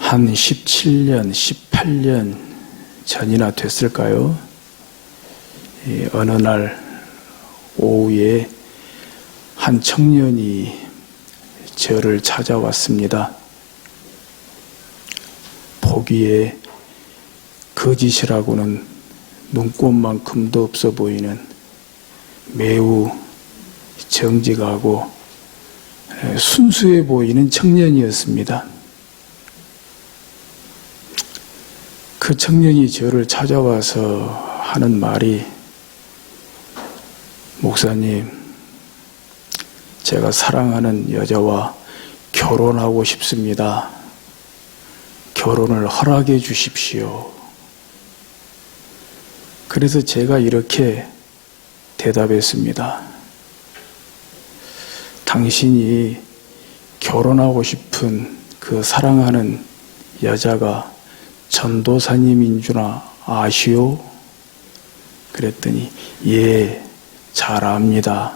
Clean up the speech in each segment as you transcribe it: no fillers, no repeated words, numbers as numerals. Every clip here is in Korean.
한 17년, 18년 전이나 됐을까요? 어느 날 오후에 한 청년이 저를 찾아왔습니다. 보기에 거짓이라고는 눈꽃만큼도 없어 보이는 매우 정직하고 순수해 보이는 청년이었습니다. 그 청년이 저를 찾아와서 하는 말이, 목사님, 제가 사랑하는 여자와 결혼하고 싶습니다. 결혼을 허락해 주십시오. 그래서 제가 이렇게 대답했습니다. 당신이 결혼하고 싶은 그 사랑하는 여자가 전도사님인 줄 아시오? 그랬더니 예, 잘 압니다.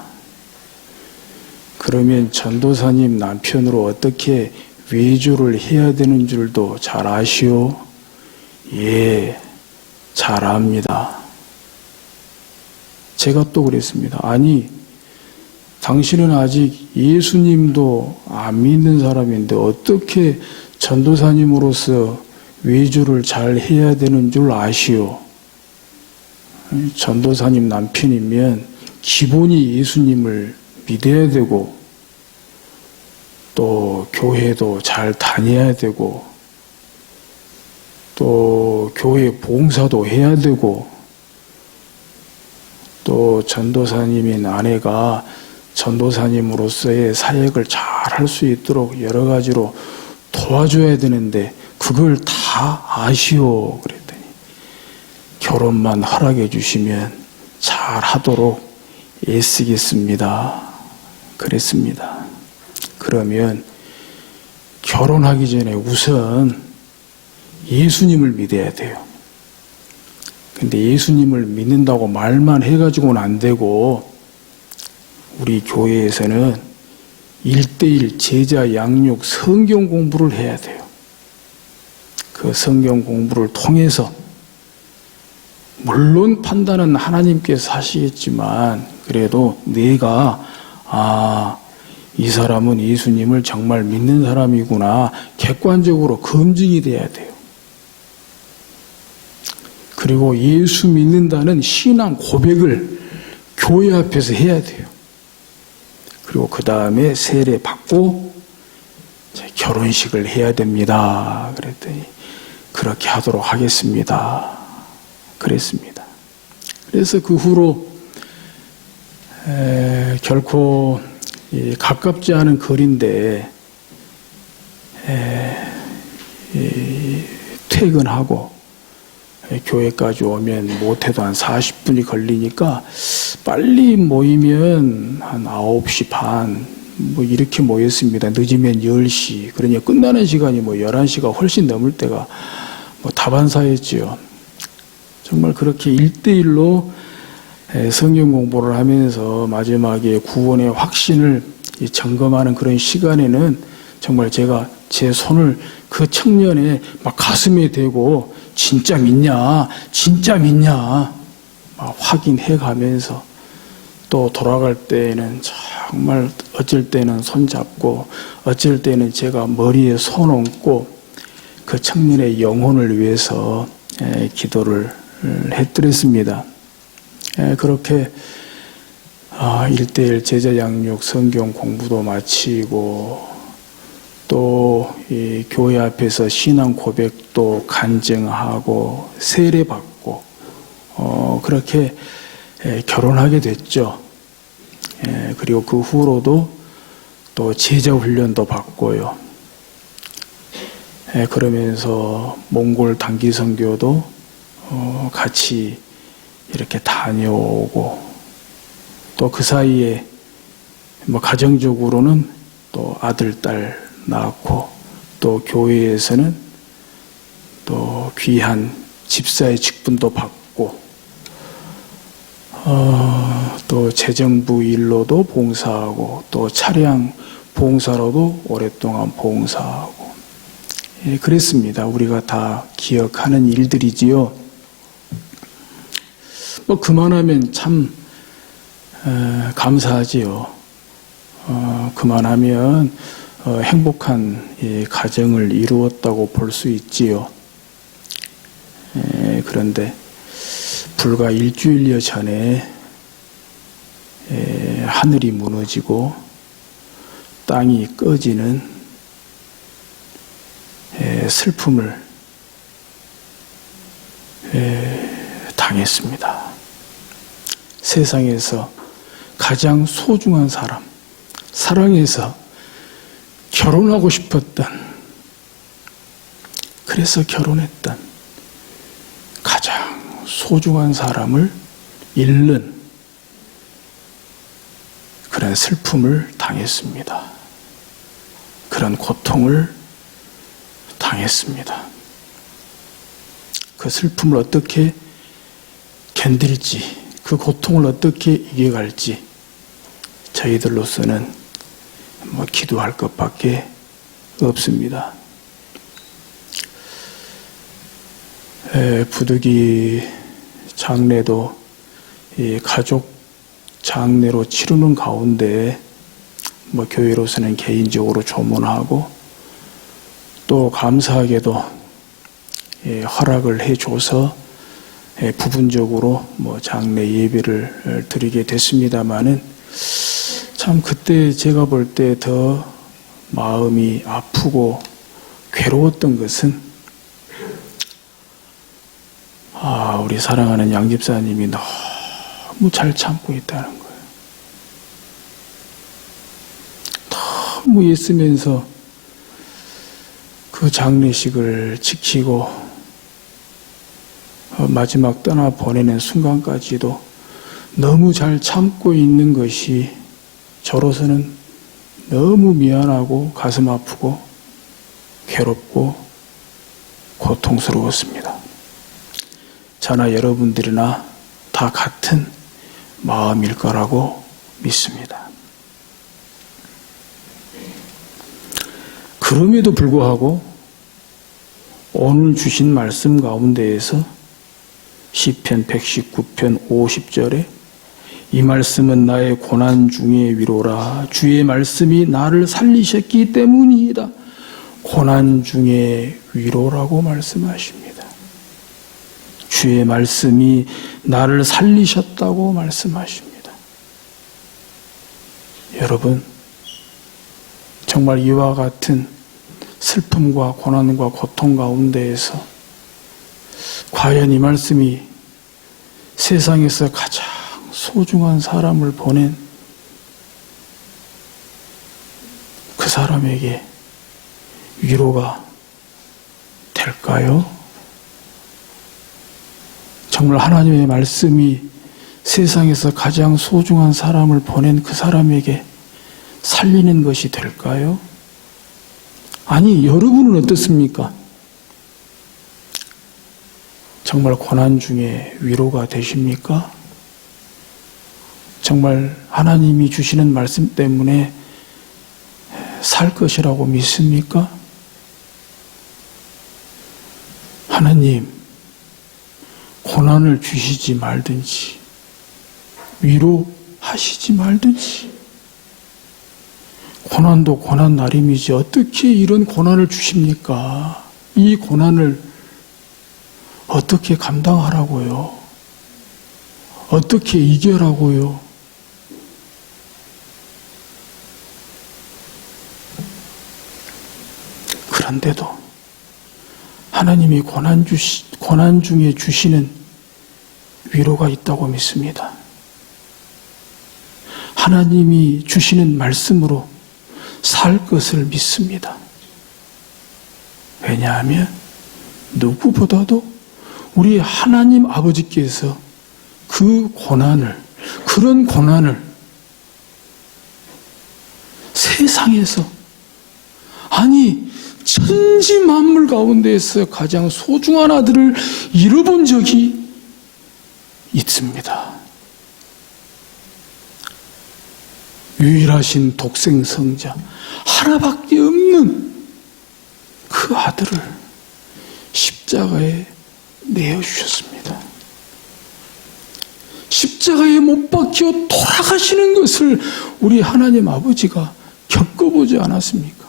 그러면 전도사님 남편으로 어떻게 외주를 해야 되는 줄도 잘 아시오? 예, 잘 압니다. 제가 또 그랬습니다. 아니, 당신은 아직 예수님도 안 믿는 사람인데 어떻게 전도사님으로서 외주를 잘 해야 되는 줄 아시오? 전도사님 남편이면 기본이 예수님을 믿어야 되고 또 교회도 잘 다녀야 되고 또 교회 봉사도 해야 되고 또 전도사님인 아내가 전도사님으로서의 사역을 잘 할 수 있도록 여러 가지로 도와줘야 되는데 그걸 다 아시오. 그랬더니 결혼만 허락해 주시면 잘 하도록 애쓰겠습니다. 그랬습니다. 그러면 결혼하기 전에 우선 예수님을 믿어야 돼요. 근데 예수님을 믿는다고 말만 해가지고는 안 되고 우리 교회에서는 1:1 제자 양육 성경 공부를 해야 돼요. 그 성경 공부를 통해서 물론 판단은 하나님께서 하시겠지만 그래도 내가 이 사람은 예수님을 정말 믿는 사람이구나 객관적으로 검증이 돼야 돼요. 그리고 예수 믿는다는 신앙 고백을 교회 앞에서 해야 돼요. 그리고 그 다음에 세례 받고 결혼식을 해야 됩니다. 그랬더니 그렇게 하도록 하겠습니다. 그랬습니다. 그래서 그 후로 결코 가깝지 않은 거리인데 퇴근하고 교회까지 오면 못해도 한 40분이 걸리니까 빨리 모이면 한 9시 반 뭐 이렇게 모였습니다. 늦으면 10시. 그러니 끝나는 시간이 뭐 11시가 훨씬 넘을 때가 뭐 다반사였지요. 정말 그렇게 1:1로 성경 공부를 하면서 마지막에 구원의 확신을 점검하는 그런 시간에는 정말 제가 제 손을 그 청년의 막 가슴에 대고 진짜 믿냐? 진짜 믿냐? 막 확인해 가면서 또 돌아갈 때에는 정말 어쩔 때는 손잡고 어쩔 때는 제가 머리에 손 얹고 그 청년의 영혼을 위해서 기도를 해드렸습니다. 그렇게 1:1 제자 양육 성경 공부도 마치고 또 이 교회 앞에서 신앙 고백도 간증하고 세례받고 그렇게 결혼하게 됐죠. 그리고 그 후로도 또 제자 훈련도 받고요. 그러면서 몽골 단기 선교도 같이 이렇게 다녀오고 또 그 사이에 뭐 가정적으로는 또 아들, 딸 낳고 또 교회에서는 또 귀한 집사의 직분도 받고 또 재정부 일로도 봉사하고 또 차량 봉사로도 오랫동안 봉사하고 그랬습니다. 우리가 다 기억하는 일들이지요. 그만하면 참 감사하지요. 그만하면 행복한 가정을 이루었다고 볼 수 있지요. 그런데 불과 일주일여 전에 하늘이 무너지고 땅이 꺼지는 슬픔을 당했습니다. 세상에서 가장 소중한 사람, 사랑해서 결혼하고 싶었던, 그래서 결혼했던 가장 소중한 사람을 잃는 그런 슬픔을 당했습니다. 그런 고통을 당했습니다. 그 슬픔을 어떻게 견딜지, 그 고통을 어떻게 이겨갈지 저희들로서는 기도할 것밖에 없습니다. 부득이 장례도 가족 장례로 치르는 가운데 교회로서는 개인적으로 조문하고 또 감사하게도 허락을 해줘서 부분적으로 장례 예배를 드리게 됐습니다마는 참 그때 제가 볼 때 더 마음이 아프고 괴로웠던 것은 우리 사랑하는 양 집사님이 너무 잘 참고 있다는 거예요. 너무 애쓰면서 그 장례식을 지키고 마지막 떠나 보내는 순간까지도 너무 잘 참고 있는 것이 저로서는 너무 미안하고 가슴 아프고 괴롭고 고통스러웠습니다. 저나 여러분들이나 다 같은 마음일 거라고 믿습니다. 그럼에도 불구하고 오늘 주신 말씀 가운데에서 시편 119편 50절에 이 말씀은 나의 고난 중의 위로라. 주의 말씀이 나를 살리셨기 때문이다. 고난 중의 위로라고 말씀하십니다. 주의 말씀이 나를 살리셨다고 말씀하십니다. 여러분, 정말 이와 같은 슬픔과 고난과 고통 가운데에서 과연 이 말씀이 세상에서 가장 소중한 사람을 보낸 그 사람에게 위로가 될까요? 정말 하나님의 말씀이 세상에서 가장 소중한 사람을 보낸 그 사람에게 살리는 것이 될까요? 아니, 여러분은 어떻습니까? 정말 고난 중에 위로가 되십니까? 정말 하나님이 주시는 말씀 때문에 살 것이라고 믿습니까? 하나님, 고난을 주시지 말든지 위로하시지 말든지, 고난도 고난 나름이지 어떻게 이런 고난을 주십니까? 이 고난을 어떻게 감당하라고요? 어떻게 이겨라고요? 그런데도 하나님이 고난 중에 주시는 위로가 있다고 믿습니다. 하나님이 주시는 말씀으로 살 것을 믿습니다. 왜냐하면 누구보다도 우리 하나님 아버지께서 그런 고난을 세상에서, 아니 천지 만물 가운데에서 가장 소중한 아들을 잃어본 적이 있습니다. 유일하신 독생 성자, 하나밖에 없는 그 그 아들을 십자가에 내어주셨습니다. 십자가에 못 박혀 돌아가시는 것을 우리 하나님 아버지가 겪어보지 않았습니까?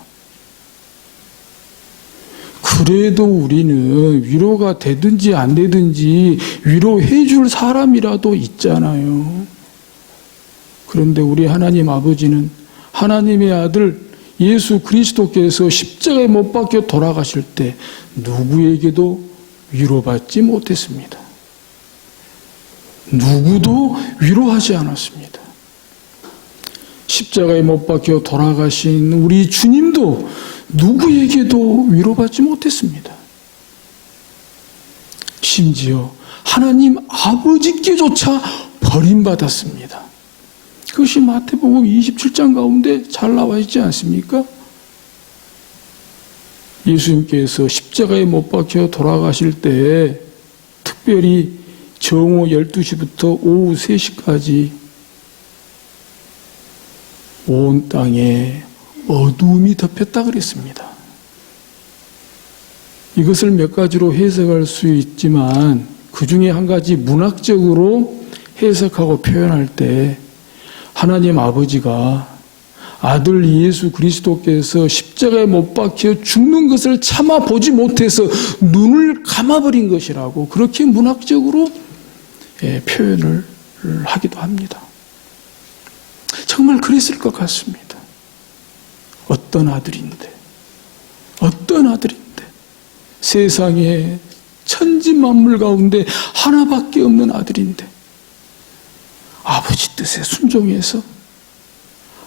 그래도 우리는 위로가 되든지 안 되든지 위로해 줄 사람이라도 있잖아요. 그런데 우리 하나님 아버지는 하나님의 아들 예수 그리스도께서 십자가에 못 박혀 돌아가실 때 누구에게도 위로받지 못했습니다. 누구도 위로하지 않았습니다. 십자가에 못 박혀 돌아가신 우리 주님도 누구에게도 위로받지 못했습니다. 심지어 하나님 아버지께조차 버림받았습니다. 그것이 마태복음 27장 가운데 잘 나와 있지 않습니까? 예수님께서 십자가에 못 박혀 돌아가실 때 특별히 정오 12시부터 오후 3시까지 온 땅에 어두움이 덮였다 그랬습니다. 이것을 몇 가지로 해석할 수 있지만 그 중에 한 가지 문학적으로 해석하고 표현할 때 하나님 아버지가 아들 예수 그리스도께서 십자가에 못 박혀 죽는 것을 참아 보지 못해서 눈을 감아버린 것이라고 그렇게 문학적으로 표현을 하기도 합니다. 정말 그랬을 것 같습니다. 어떤 아들인데 세상에 천지만물 가운데 하나밖에 없는 아들인데 아버지 뜻에 순종해서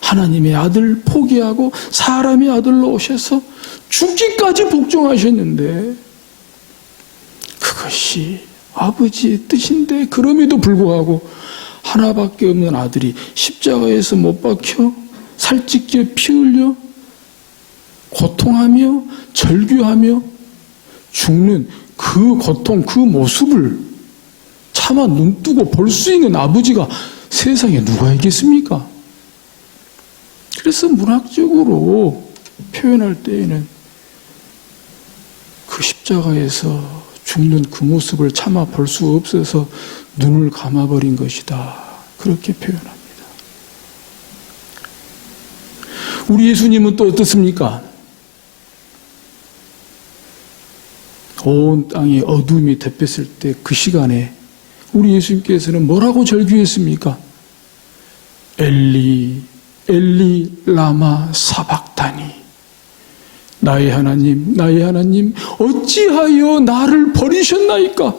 하나님의 아들 포기하고 사람의 아들로 오셔서 죽기까지 복종하셨는데 그것이 아버지의 뜻인데 그럼에도 불구하고 하나밖에 없는 아들이 십자가에서 못 박혀 살찢겨 피 흘려 고통하며 절규하며 죽는 그 고통, 그 모습을 차마 눈뜨고 볼 수 있는 아버지가 세상에 누가 있겠습니까? 그래서 문학적으로 표현할 때에는 그 십자가에서 죽는 그 모습을 차마 볼 수 없어서 눈을 감아버린 것이다. 그렇게 표현합니다. 우리 예수님은 또 어떻습니까? 온 땅이 어둠이 덮였을 때 그 시간에 우리 예수님께서는 뭐라고 절규했습니까? 엘리 엘리 라마 사박다니 나의 하나님 어찌하여 나를 버리셨나이까?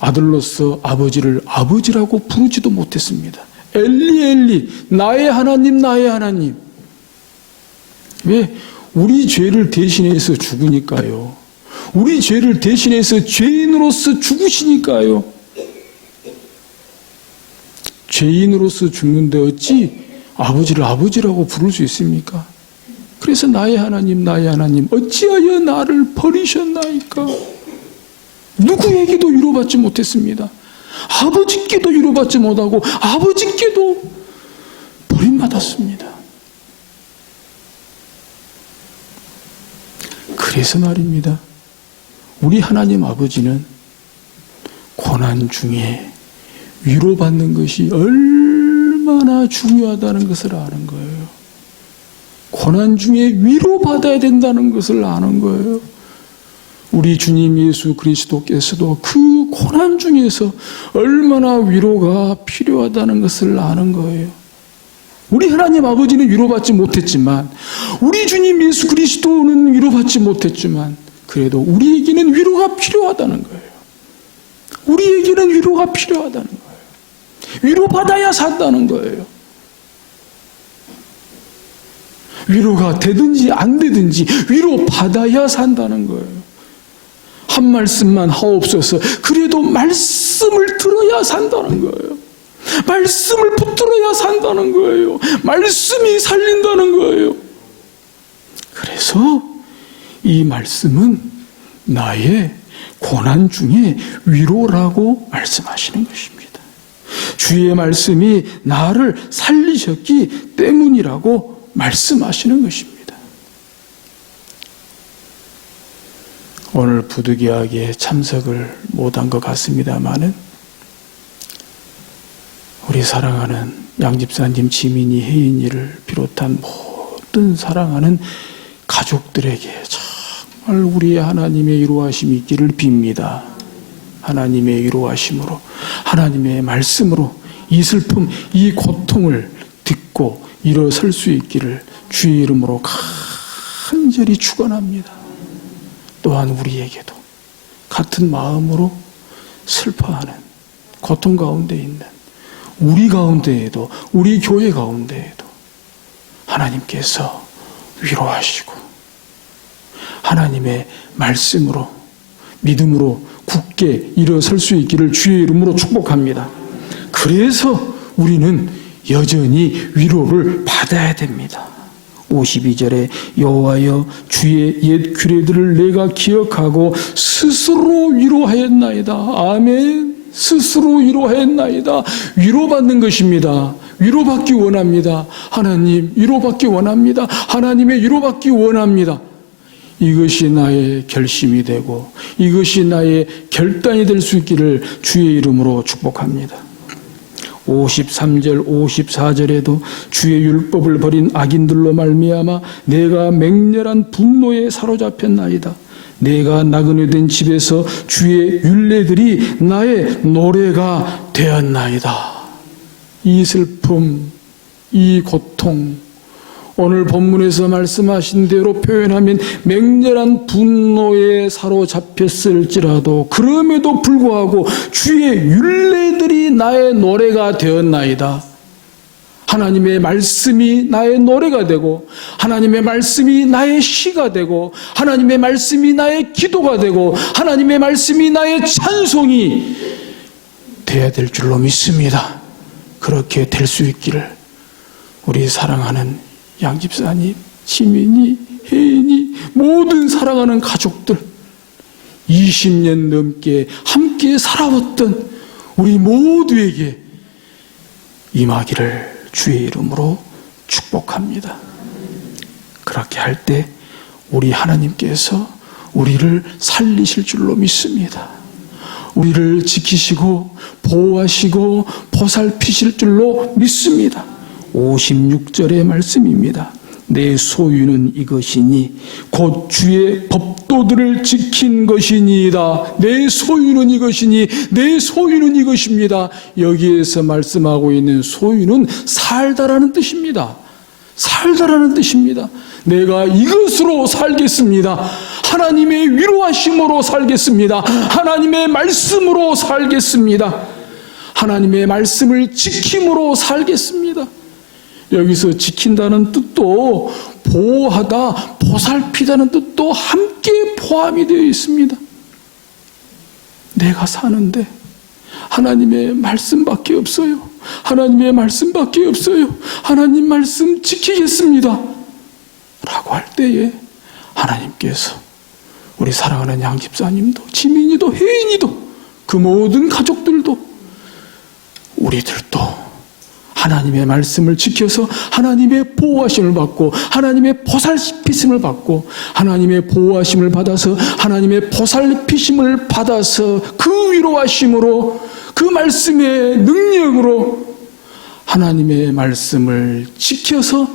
아들로서 아버지를 아버지라고 부르지도 못했습니다. 엘리 나의 하나님 왜? 우리 죄를 대신해서 죽으니까요. 우리 죄를 대신해서 죄인으로서 죽으시니까요. 죄인으로서 죽는데 어찌 아버지를 아버지라고 부를 수 있습니까? 그래서 나의 하나님 어찌하여 나를 버리셨나이까? 누구에게도 위로받지 못했습니다. 아버지께도 위로받지 못하고 아버지께도 버림받았습니다. 그래서 말입니다. 우리 하나님 아버지는 고난 중에 위로받는 것이 얼마나 중요하다는 것을 아는 거예요. 고난 중에 위로받아야 된다는 것을 아는 거예요. 우리 주님 예수 그리스도께서도 그 고난 중에서 얼마나 위로가 필요하다는 것을 아는 거예요. 우리 하나님 아버지는 위로받지 못했지만 우리 주님 예수 그리스도는 위로받지 못했지만 그래도 우리에게는 위로가 필요하다는 거예요. 우리에게는 위로가 필요하다는 거예요. 위로받아야 산다는 거예요. 위로가 되든지 안 되든지 위로받아야 산다는 거예요. 한 말씀만 하옵소서. 그래도 말씀을 들어야 산다는 거예요. 말씀을 붙들어야 산다는 거예요. 말씀이 살린다는 거예요. 그래서 이 말씀은 나의 고난 중에 위로라고 말씀하시는 것입니다. 주의 말씀이 나를 살리셨기 때문이라고 말씀하시는 것입니다. 오늘 부득이하게 참석을 못한 것 같습니다마는 우리 사랑하는 양집사님, 지민이, 혜인이를 비롯한 모든 사랑하는 가족들에게 정말 우리의 하나님의 위로하심이 있기를 빕니다. 하나님의 위로하심으로, 하나님의 말씀으로 이 슬픔, 이 고통을 듣고 일어설 수 있기를 주의 이름으로 간절히 축원합니다. 또한 우리에게도 같은 마음으로 슬퍼하는 고통 가운데 있는 우리 가운데에도, 우리 교회 가운데에도 하나님께서 위로하시고 하나님의 말씀으로, 믿음으로 굳게 일어설 수 있기를 주의 이름으로 축복합니다. 그래서 우리는 여전히 위로를 받아야 됩니다. 52절에 여호와여 주의 옛 규례들을 내가 기억하고 스스로 위로하였나이다. 아멘. 스스로 위로하였나이다. 위로받는 것입니다. 위로받기 원합니다. 하나님 위로받기 원합니다. 하나님의 위로받기 원합니다. 이것이 나의 결심이 되고 이것이 나의 결단이 될 수 있기를 주의 이름으로 축복합니다. 53절 54절에도 주의 율법을 버린 악인들로 말미암아 내가 맹렬한 분노에 사로잡혔나이다. 내가 나그네 된 집에서 주의 율례들이 나의 노래가 되었나이다. 이 슬픔, 이 고통, 오늘 본문에서 말씀하신 대로 표현하면 맹렬한 분노에 사로잡혔을지라도 그럼에도 불구하고 주의 율례들이 나의 노래가 되었나이다. 하나님의 말씀이 나의 노래가 되고 하나님의 말씀이 나의 시가 되고 하나님의 말씀이 나의 기도가 되고 하나님의 말씀이 나의 찬송이 되어야 될 줄로 믿습니다. 그렇게 될 수 있기를 우리 사랑하는 양집사님, 지민이, 혜인이, 모든 사랑하는 가족들 20년 넘게 함께 살아왔던 우리 모두에게 임하기를 주의 이름으로 축복합니다. 그렇게 할 때 우리 하나님께서 우리를 살리실 줄로 믿습니다. 우리를 지키시고 보호하시고 보살피실 줄로 믿습니다. 56절의 말씀입니다. 내 소유는 이것이니 곧 주의 법도들을 지킨 것이니이다. 내 소유는 이것이니 내 소유는 이것입니다. 여기에서 말씀하고 있는 소유는 살다라는 뜻입니다. 살다라는 뜻입니다. 내가 이것으로 살겠습니다. 하나님의 위로하심으로 살겠습니다. 하나님의 말씀으로 살겠습니다. 하나님의 말씀을 지킴으로 살겠습니다. 여기서 지킨다는 뜻도 보호하다, 보살피다는 뜻도 함께 포함이 되어 있습니다. 내가 사는데 하나님의 말씀밖에 없어요. 하나님의 말씀밖에 없어요. 하나님 말씀 지키겠습니다. 라고 할 때에 하나님께서 우리 사랑하는 양집사님도, 지민이도, 혜인이도, 그 모든 가족들도, 우리들도 하나님의 말씀을 지켜서 하나님의 보호하심을 받고 하나님의 보살피심을 받고 하나님의 보호하심을 받아서 하나님의 보살피심을 받아서 그 위로하심으로 그 말씀의 능력으로 하나님의 말씀을 지켜서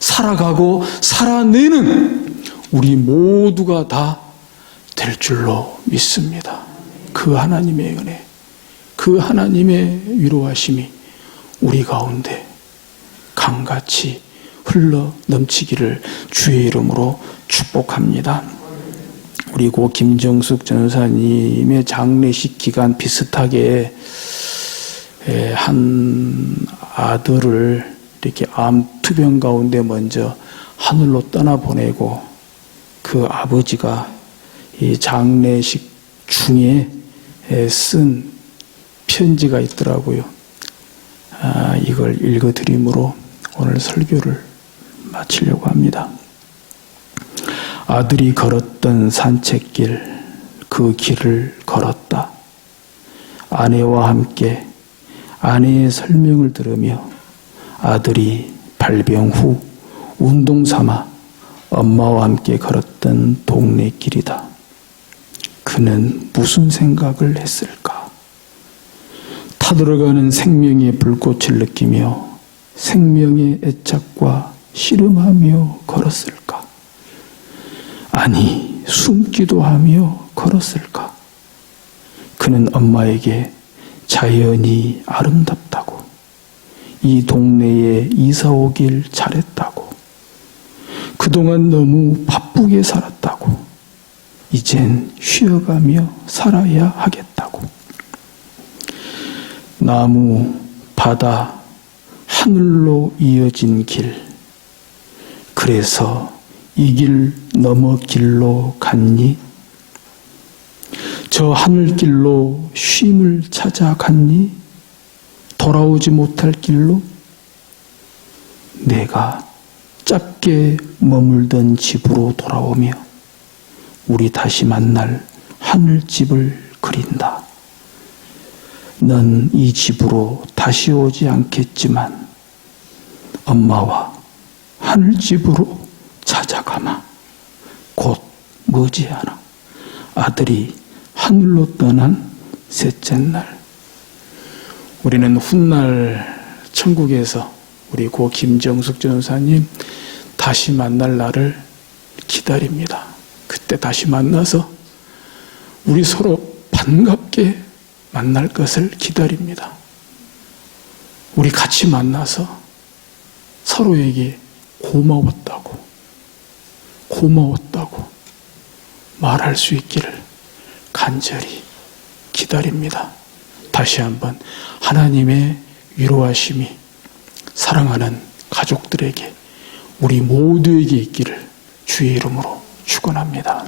살아가고 살아내는 우리 모두가 다 될 줄로 믿습니다. 그 하나님의 은혜, 그 하나님의 위로하심이 우리 가운데 강같이 흘러 넘치기를 주의 이름으로 축복합니다. 그리고 김정숙 전사님의 장례식 기간 비슷하게 한 아들을 이렇게 암투병 가운데 먼저 하늘로 떠나보내고 그 아버지가 이 장례식 중에 쓴 편지가 있더라고요. 이걸 읽어드림으로 오늘 설교를 마치려고 합니다. 아들이 걸었던 산책길, 그 길을 걸었다. 아내와 함께 아내의 설명을 들으며 아들이 발병 후 운동 삼아 엄마와 함께 걸었던 동네 길이다. 그는 무슨 생각을 했을까? 타들어가는 생명의 불꽃을 느끼며 생명의 애착과 씨름하며 걸었을까? 아니, 숨기도 하며 걸었을까? 그는 엄마에게 자연이 아름답다고, 이 동네에 이사 오길 잘했다고, 그동안 너무 바쁘게 살았다고, 이젠 쉬어가며 살아야 하겠다고. 나무, 바다, 하늘로 이어진 길. 그래서 이 길 넘어 길로 갔니? 저 하늘길로 쉼을 찾아갔니? 돌아오지 못할 길로? 내가 짧게 머물던 집으로 돌아오며 우리 다시 만날 하늘집을 그린다. 넌 이 집으로 다시 오지 않겠지만 엄마와 하늘집으로 찾아가마. 곧 머지않아 아들이 하늘로 떠난 셋째 날. 우리는 훗날 천국에서 우리 고 김정숙 전사님 다시 만날 날을 기다립니다. 그때 다시 만나서 우리 서로 반갑게 만날 것을 기다립니다. 우리 같이 만나서 서로에게 고마웠다고 말할 수 있기를 간절히 기다립니다. 다시 한번 하나님의 위로하심이 사랑하는 가족들에게, 우리 모두에게 있기를 주의 이름으로 축원합니다.